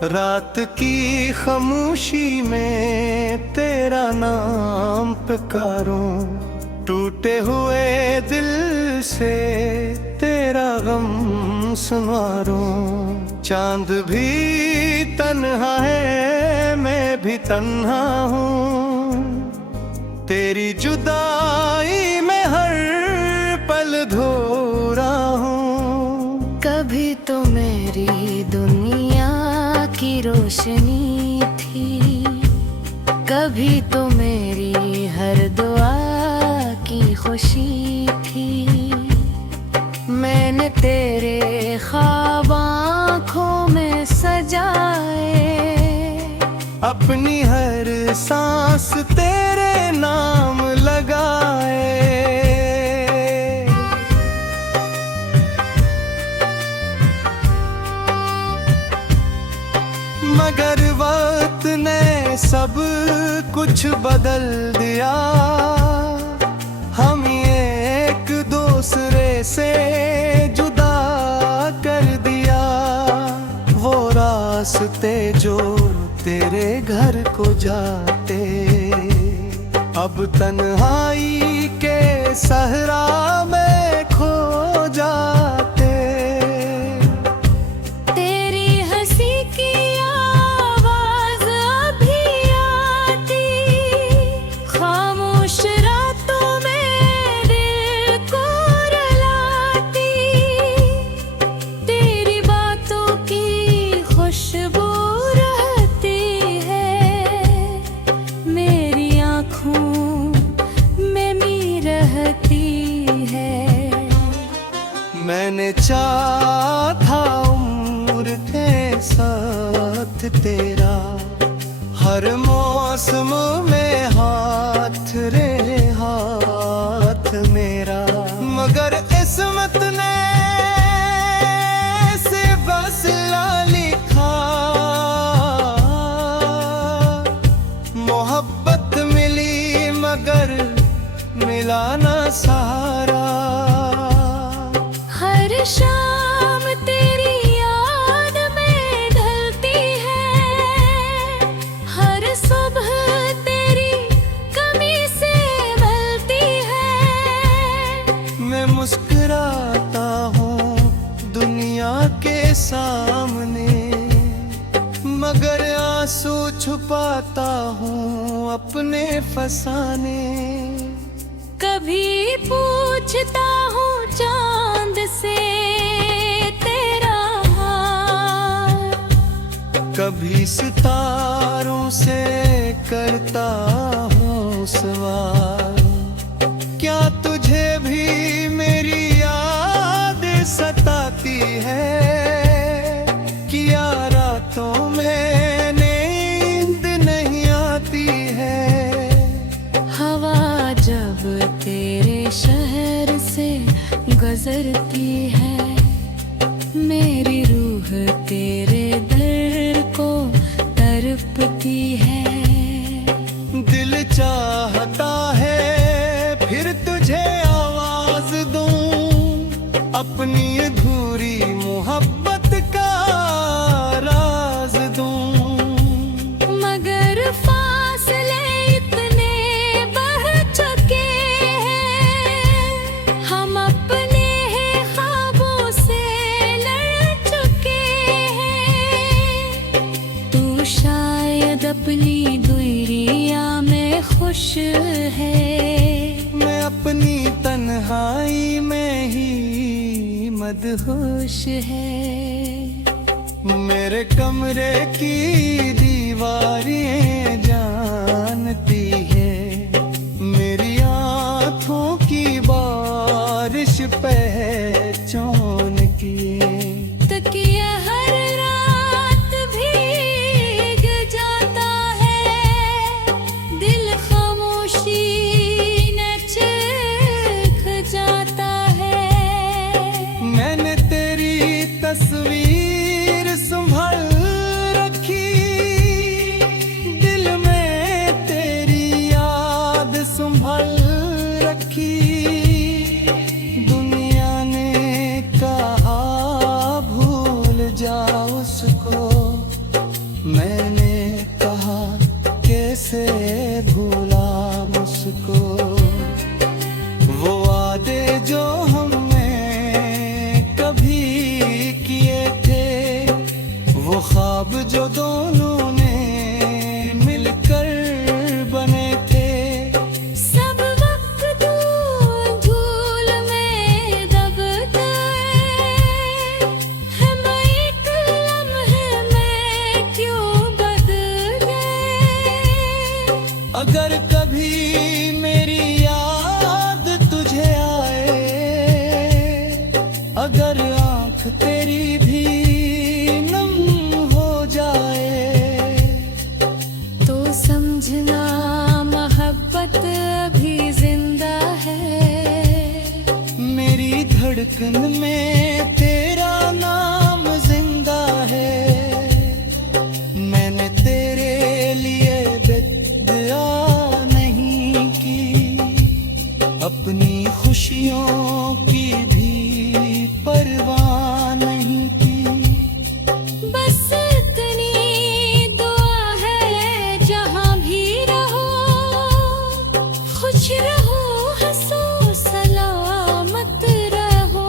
रात की खामोशी में तेरा नाम पुकारूं, टूटे हुए दिल से तेरा गम संवारूं। चांद भी तन्हा है, मैं भी तन्हा हूँ, तेरी जुदाई में हर पल धो रहा हूँ। कभी तो मेरी दुनिया की रोशनी थी, कभी तो मेरी हर दुआ की खुशी थी। मैंने तेरे ख्वाब आँखों में सजाए, अपनी हर सांस तेरे नाम लगाए। मगर वक्त ने सब कुछ बदल दिया, हम एक दूसरे से जुदा कर दिया। वो रास्ते जो तेरे घर को जाते, अब तन्हाई के सहरा में खो जाते। तेरी हंसी की आवाज अभी आती, खामोश रातों में दिल को रुलाती। तेरी बातों की खुशबू रहती है, मेरी आँखों में मी रहती है। मैंने चाहा था उम्र के साथ तेरा, हर मौसम में हाथ रे हाथ मेरा। मगर किस्मत ने से फैसला लिखा, मोहब्बत मिली मगर मिला ना सहारा। हर शाम तेरी याद में ढलती है, हर सुबह तेरी कमी से मिलती है। मैं मुस्कुराता हूँ दुनिया के सामने, मगर आंसू छुपाता हूँ अपने फसाने। कभी पूछता हूँ चांद से तेरा हाल, कभी सितारों से करता हूँ सवाल। क्या तुझे भी मेरी याद सताती है, क्या रातों में नींद नहीं आती है। हवा जब तेरे शहर से गुजरती है, मेरी रूह तेरे दर को तड़पती है। दिल चाहता है फिर तुझे आवाज दूं, अपनी अधूरी मोहब्बत का राज दूं। मगर फासले इतने बढ़ चुके हैं, हम अपने ख्वाबों से लड़ चुके हैं। तू शायद अपनी दुनिया में खुश है, मैं अपनी तन्हाई में ही मदहोश है। मेरे कमरे की दीवारें जानती है, मेरी आँखों की बारिश पहचान की। तकिया हर रात भीग जाता है, दिल खामोशी न चख जाता है। मैंने तेरी तस्वीर संभाल रखी, दिल में तेरी मैंने कहा कैसे भूला मुझको, वो वादे जो हमने कभी किए थे, वो ख्वाब जो दोनों ने मिलकर बने थे। सब वक्त तू धूल में दबता है, मैं एक लम्हे में क्यों बदल गए। अगर कभी मेरी याद तुझे आए, अगर आँख तेरी भी नम हो जाए, तो समझना मोहब्बत अभी जिंदा है। मेरी धड़कन में तेरा नाम जिंदा है। मैंने तेरे लिए बेदुआ नहीं की, अपनी खुशियों की भी परवाह नहीं की। बस इतनी दुआ है जहाँ भी रहो, खुश रहो, हंसो, सलामत रहो।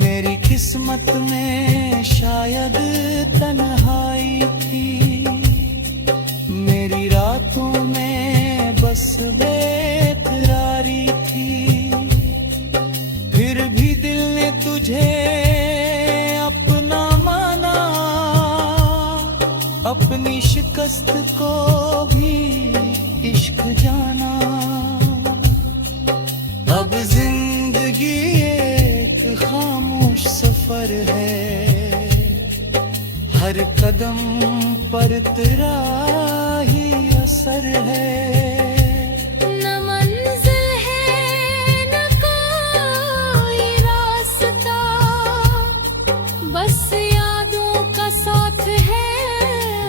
मेरी किस्मत में शायद तन्हाई थी, मेरी रातों में बस बेकरारी थी। फिर भी दिल ने तुझे अपना माना, अपनी शिकस्त को भी इश्क जाना। अब जिंदगी एक खामोश सफर है, हर कदम पर तेरा ही असर है। न मंजिल है न कोई रास्ता, बस यादों का साथ है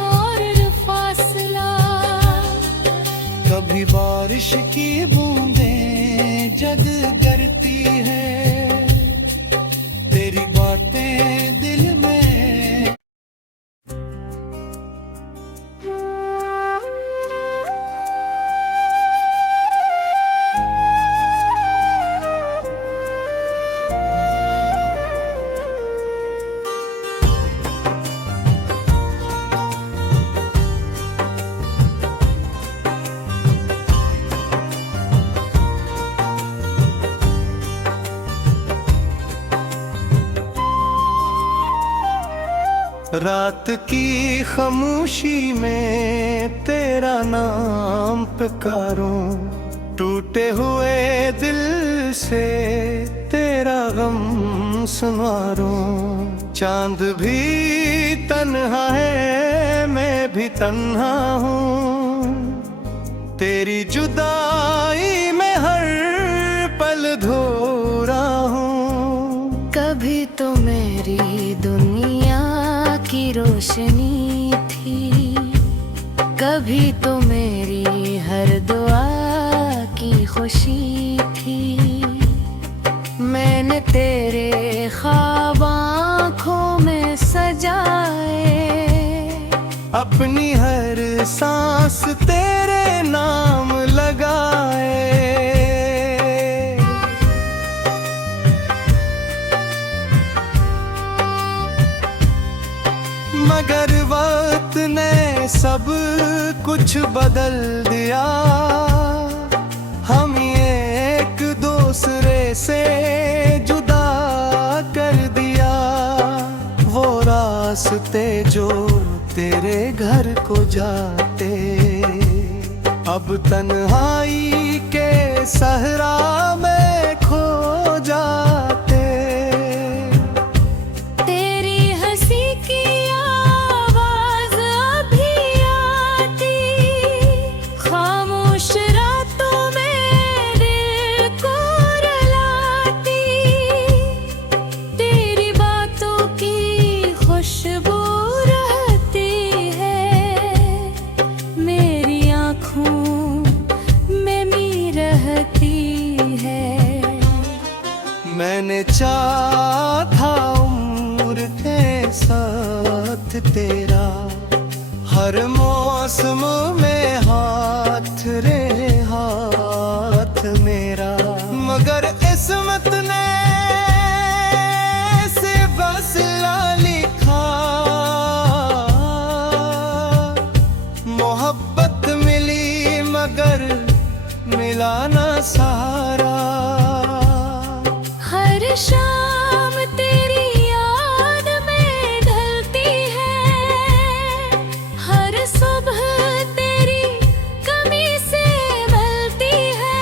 और फासला। कभी बारिश की बूंदें जग करती है, तेरी बातें दिल में। रात की खामोशी में तेरा नाम पुकारूं, टूटे हुए दिल से तेरा गम सुनारूं। चांद भी तन्हा है, मैं भी तन्हा हूँ, तेरी जुदाई में हर पल धो रहा हूँ। कभी तो मेरी दुनिया की रोशनी थी, कभी तो मेरी हर दुआ की खुशी थी। मैंने तेरे ख्वाब आँखों में सजाए, अपनी हर सांस तेरे नाम लगाए। मगर वक्त ने सब कुछ बदल दिया, हम एक दूसरे से जुदा कर दिया। वो रास्ते जो तेरे घर को जाते, अब तन्हाई के सहरा में खो जाते। तेरी हंसी की आवाज अभी आती, खामोश रातों में दिल को रुलाती। तेरी बातों की खुशबू रहती है, मेरी आँखों में मी रहती है। तेरा, हर मौसम में हाथ रे हाथ मेरा। मगर किस्मत ने से बस ला लिखा, मोहब्बत मिली मगर मिला ना सहारा। हर शाम तेरी याद में ढलती है, हर सुबह तेरी कमी से मिलती है।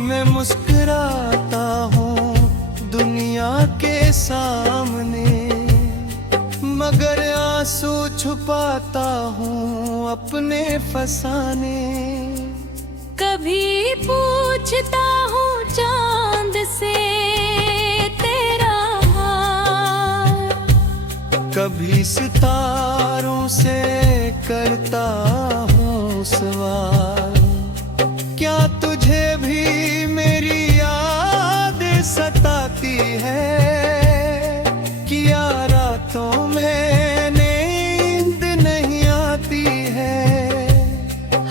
मैं मुस्कुराता हूँ दुनिया के सामने, मगर आंसू छुपाता हूँ अपने फसाने। कभी पूछता हूँ चांद से तेरा हाल, कभी सितारों से करता हूँ सवाल। क्या तुझे भी मेरी याद सताती है? क्या रातों में नींद नहीं आती है?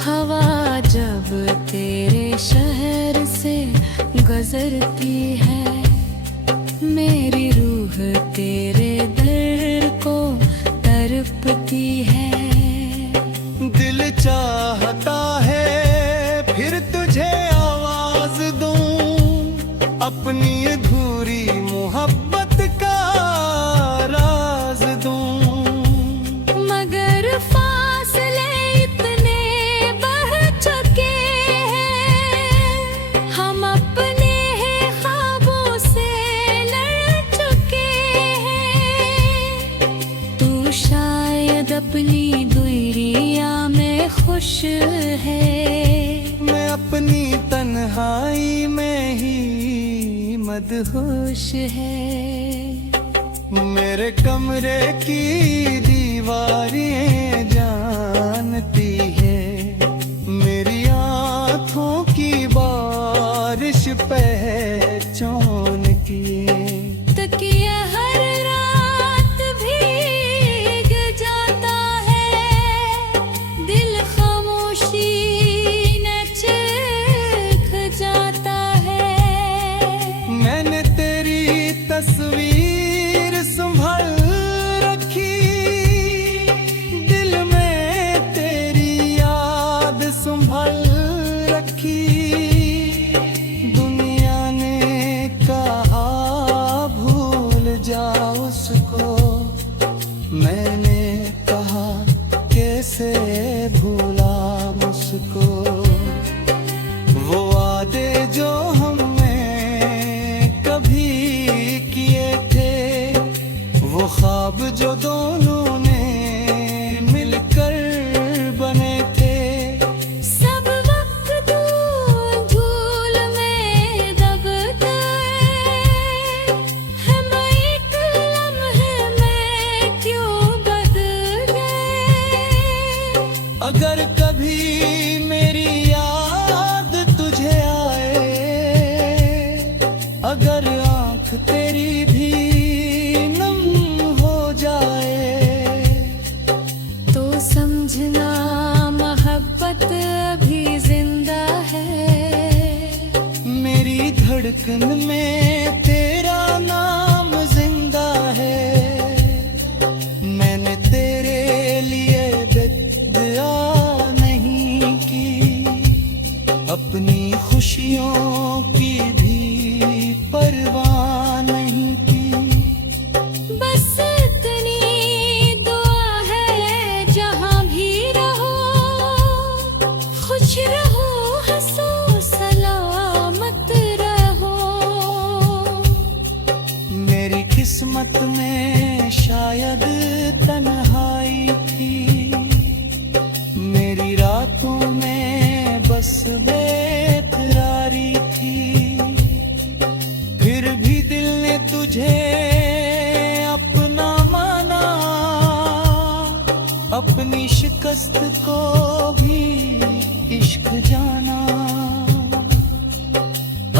हवा जब तेरे शहर से गुजरती है, मेरी रूह तेरे दर को तड़पती है। दिल चाहता है फिर तुझे आवाज दूं, अपनी अधूरी मोहब्बत का राज दूं। मगर फासले इतने बढ़ चुके हैं, हम अपने ख्वाबों से लड़ चुके हैं। तू शायद अपनी दूरिया में खुश है, मैं अपनी तन्हाई में ही मदहोश है। मेरे कमरे की दीवारें जानती है, मेरी आँखों की बारिश पहचान की। तकिया हर रात भीग जाता है, दिल खामोशी न चख जाता है। मैंने तेरी तस्वीर संभाल रखी, दिल में तेरी याद संभाल रखी। दुनिया ने कहा भूल जा उसको, मैंने कहा कैसे भूला मुझको। वो वादे जो हमने कभी किए थे, वो ख्वाब जो दोनों ने मिलकर बने थे। सब वक्त धूल में दबता है, मैं एक लम्हे में क्यों बदल गए। अगर कभी मेरी याद तुझे आए, अगर आँख तेरी भी नम हो जाए, तो समझना मोहब्बत अभी जिंदा है। मेरी धड़कन में तेरा नाम जिंदा है। मैंने तेरे लिए बेदुआ नहीं की, अपनी खुशियों की भी परवाह नहीं की। बस इतनी दुआ है जहाँ भी रहो, खुश रहो, हंसो, सलामत रहो। मेरी किस्मत में शायद तन्हाई थी, मेरी रातों में बस बेकरारी थी। फिर भी दिल ने तुझे अपना माना, अपनी शिकस्त को भी इश्क जाना।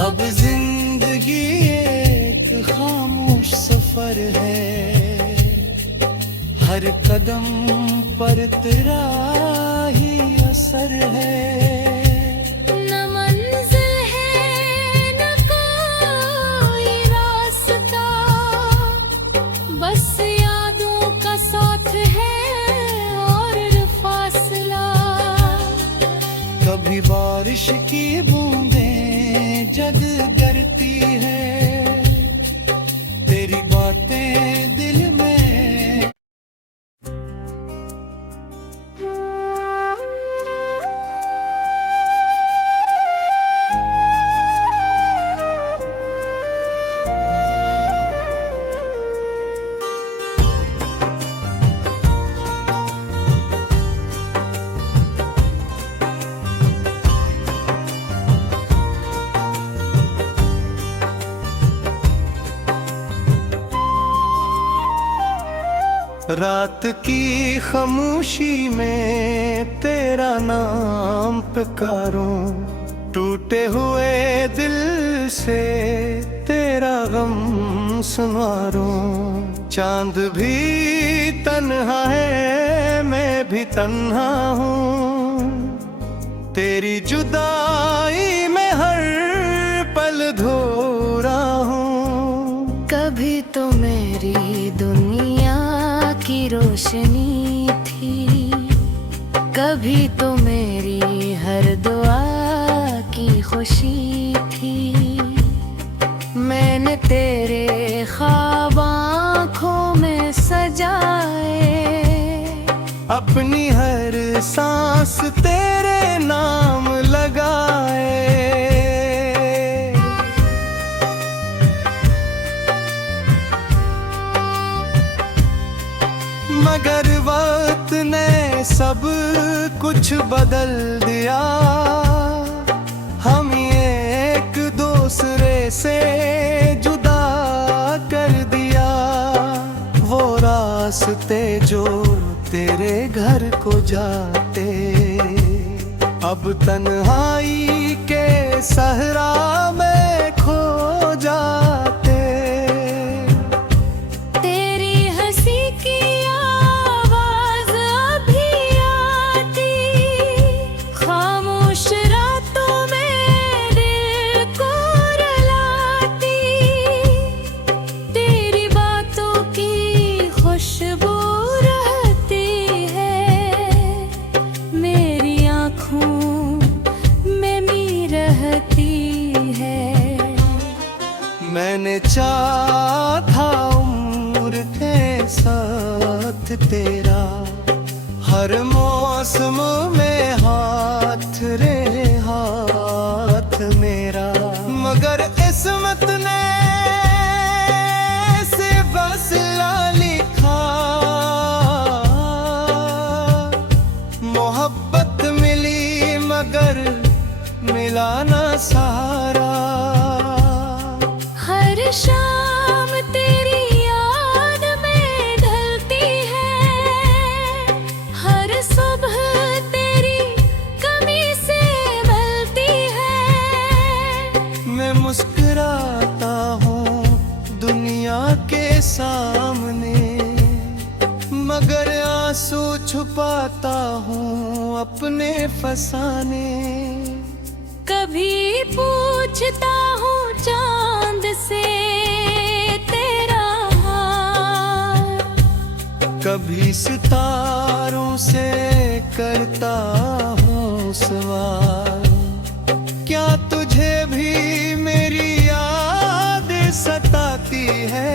अब जिंदगी एक खामोश सफर है, हर कदम पर तेरा ही असर है। न मंजिल है न कोई रास्ता, बस यादों का साथ है और फासला। कभी बारिश की बूंदें जग करती है, तेरी बातें दिल में। रात की खामोशी में तेरा नाम पुकारूं, टूटे हुए दिल से तेरा गम संवारूं। चांद भी तन्हा है, मैं भी तन्हा हूँ, तेरी जुदाई में हर पल धो रहा हूँ। कभी तो मेरी दुनिया की रोशनी थी, कभी तो मेरी हर दुआ की खुशी थी। मैंने तेरे ख्वाब आँखों में सजाए, अपनी हर सांस तेरे नाम लगाए। मगर वक्त ने सब कुछ बदल दिया, हम एक दूसरे से जुदा कर दिया। वो रास्ते जो तेरे घर को जाते, अब तन्हाई के सहरा में खो जाते। तेरी हंसी की आवाज अभी आती, खामोश रातों में दिल को रुलाती। तेरी बातों की खुशबू रहती है, मेरी आँखों में मी रहती है। मैंने चाहा था उम्र के साथ तेरा, हर मौसम में हाथ रे हाथ मेरा। मगर किस्मत ने से बस लिखा, मोहब्बत मिली मगर मिला ना सहारा। हर शाम तेरी याद में ढलती है, हर सुबह तेरी कमी से मिलती है। मैं मुस्कुराता हूँ दुनिया के सामने, मगर आंसू छुपाता हूँ अपने फसाने। कभी पूछता हूँ चांद से तेरा हाल, कभी सितारों से करता हूँ सवाल। क्या तुझे भी मेरी याद सताती है,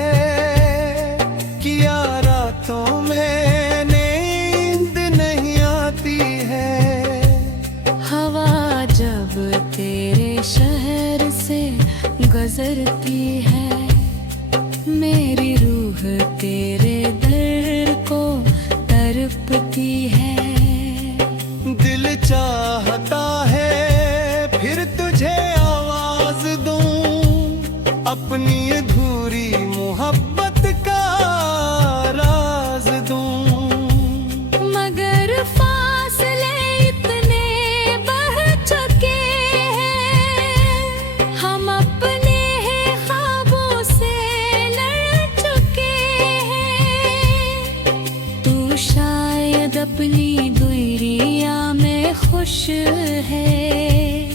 क्या रातों में नींद नहीं आती है। हवा जब तेरे शहर से गुजरती है, मेरी रूह तेरे दर को तड़पती है। दिल चाहता है फिर तुझे आवाज दूं, अपनी अधूरी मोहब्बत का राज दूं। मगर फासले इतने बढ़ चुके हैं, हम अपने ख्वाबों से लड़ चुके हैं। तू खुश है।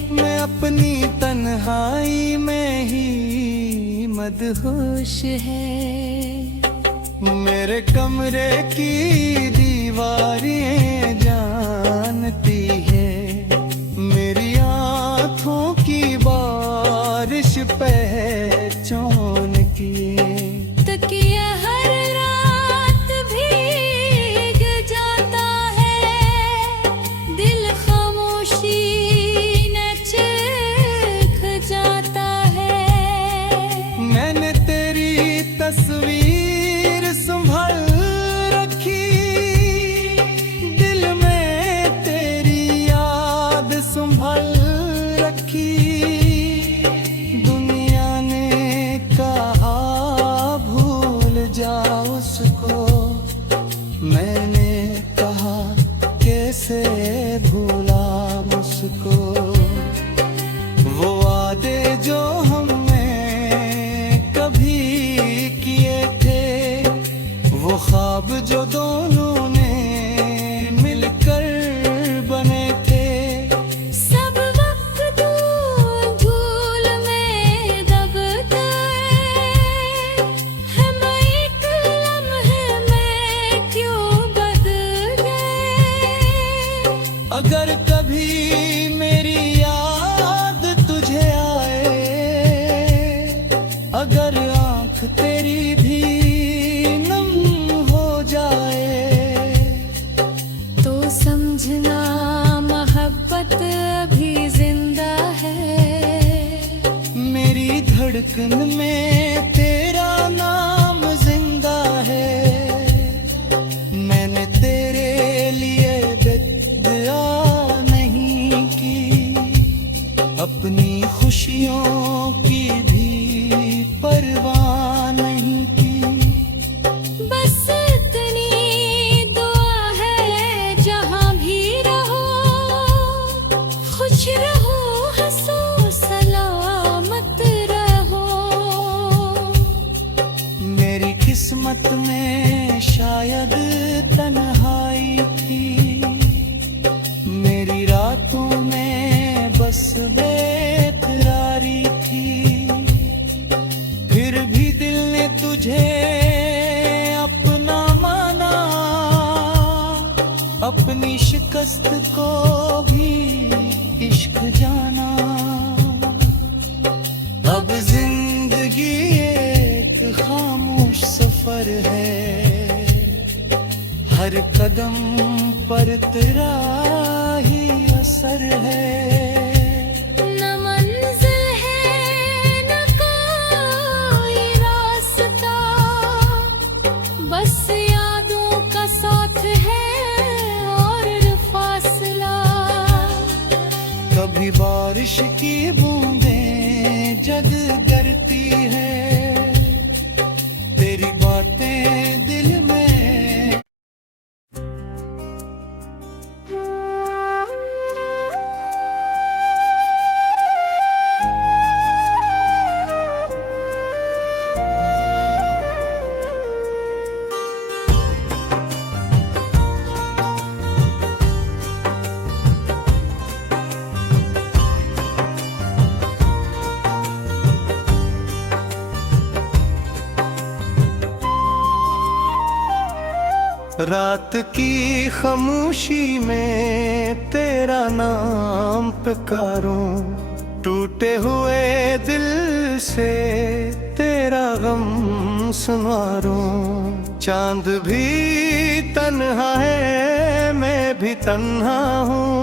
मैं अपनी तन्हाई में ही मदहोश है। मेरे कमरे की दीवारें जानती है, मेरी आँखों की बारिश पहचान की। तकिया हर रात भीग जाता है, दिल खामोशी न चख जाता है। मैंने तेरी तस्वीर संभाल रखी, दिल में तेरी याद संभाल रखी। दुनिया ने कहा भूल जा उसको, मैंने कहा कैसे भूला मुझको। वो वादे जो हमने कभी किए थे, वो ख्वाब जो दोनों ने मिलकर बने थे। सब वक्त धूल में दब गए हैं, मैं एक लम्हे में क्यों बदल गए। अगर कभी मेरी याद तुझे आए, अगर आँख तेरी भी नम हो जाए, तो समझना मोहब्बत अभी जिंदा है। मेरी धड़कन में तेरा नाम जिंदा है। मैंने तेरे लिए बददुआ नहीं की, अपनी खुशियों की भी परवाह नहीं की। बस इतनी दुआ है जहाँ भी रहो, खुश रहो, हंसो, सलामत रहो। मेरी किस्मत में शायद तन्हाई थी, मेरी रातों में बस बेकरारी थी। फिर भी दिल ने तुझे अपना माना, अपनी शिकस्त को भी इश्क जाना। अब जिंदगी एक खामोश सफर है, हर कदम पर तेरा ही असर है। न मंजिल है न कोई रास्ता, बस यादों का साथ है और फासला। कभी बारिश की बूंदें जग करती है, तेरी बातें दिल में। रात की खामोशी में तेरा नाम पुकारूं, टूटे हुए दिल से तेरा गम संवारूं। चांद भी तन्हा है, मैं भी तन्हा हूँ,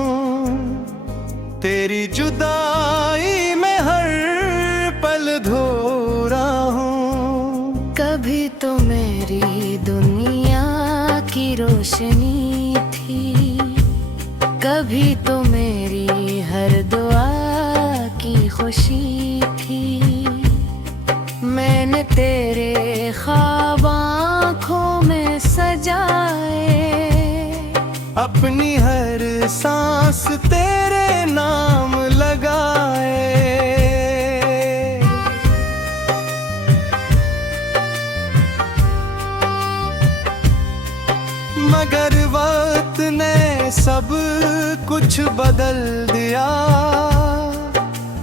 तेरी जुदाई में हर पल धो रहा हूँ। कभी तो मेरी दुनिया की रोशनी थी, कभी तो मेरी हर दुआ की खुशी थी। मैंने तेरे ख्वाब आँखों में सजाए, अपनी हर सांस तेरे नाम लगाए। मगर वक्त ने सब कुछ बदल दिया।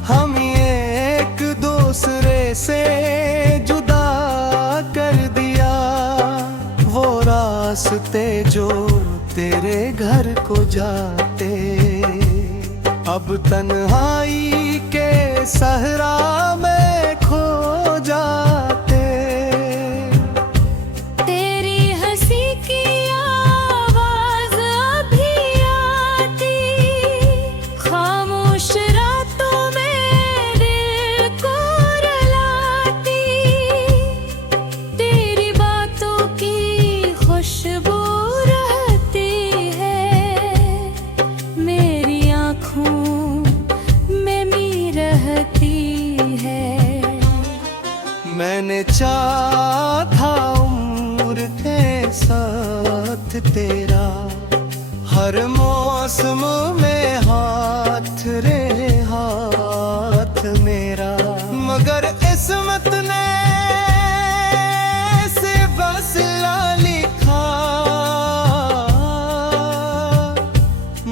हम एक दूसरे से जुदा कर दिया। वो रास्ते जो तेरे घर को जाते अब तन्हाई के सहरा में खो जाते। तेरी हंसी की आवाज अभी आती, खामोश रातों में दिल को रुलाती। तेरी बातों की खुशबू रहती है मेरी आँखों में मी रहती है। मैंने चाहा था उम्र के साथ तेरा, हर मौसम में हाथ रे हाथ मेरा। मगर किस्मत ने से फैसला लिखा,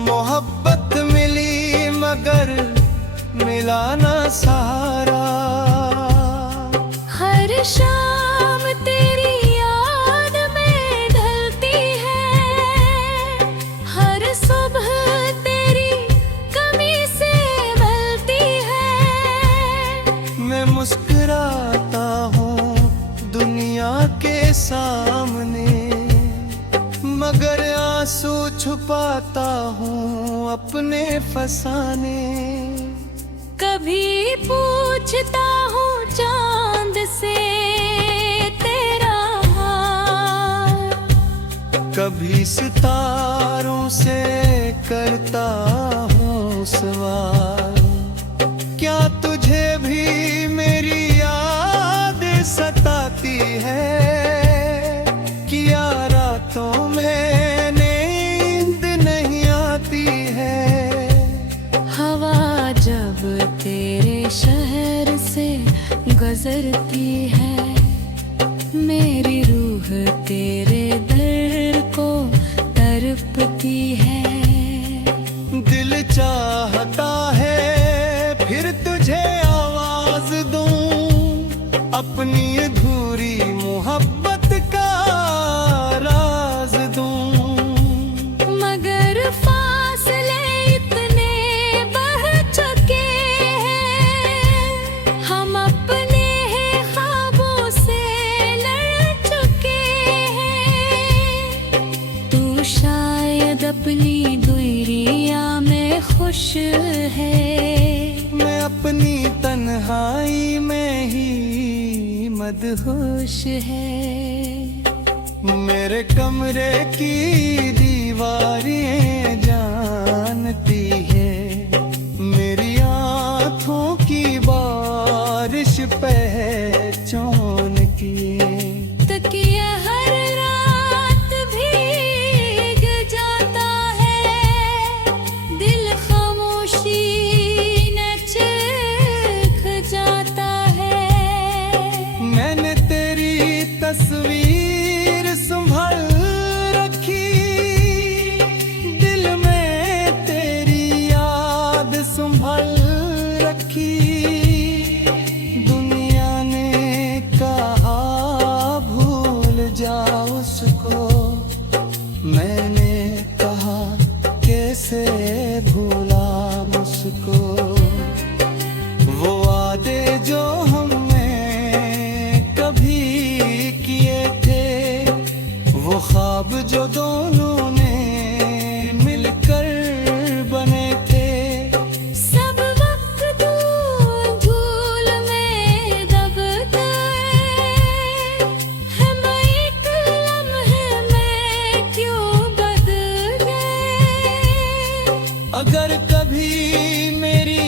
मोहब्बत मिली मगर मिला ना सहारा। हर शाम तेरी याद में ढलती है, हर सुबह तेरी कमी से मिलती है। मैं मुस्कुराता हूँ दुनिया के सामने, मगर आंसू छुपाता हूँ अपने फसाने। कभी पूछता हूँ चांद से तेरा हाल, कभी सितारों से करता हूँ सवाल। क्या तुझे भी मेरी याद सताती है? क्या रातों में नींद नहीं आती है? हवा जब तेरे शहर से गुजरती है, मेरी रूह तेरे दर को तड़पती है। दिल चाहता है फिर तुझे आवाज दूं, अपनी अधूरी मोहब्बत का राज दूं। मगर फासले इतने बढ़ चुके हैं, हम अपने ख्वाबों से लड़ चुके हैं। तू शायद अपनी दूरिया में खुश है, मैं अपनी तन्हाई में ही मदहोश है। मेरे कमरे की दीवारें जानती है मेरी आँखों की बारिश पहचान की। तकिया हर रात भीग जाता है, दिल खामोशी न चख जाता है। मैंने तेरी तस्वीर संभाल रखी, दिल में तेरी याद संभाल रखी। दुनिया ने कहा भूल जा उसको, मैंने कहा कैसे भूला मुझको। वो वादे जो हमने कभी किए थे, वो ख्वाब जो दोनों ने मिलकर बने थे। सब वक्त तू धूल में दब गए, हम एक लम्हे में क्यों बदल गए। अगर कभी मेरी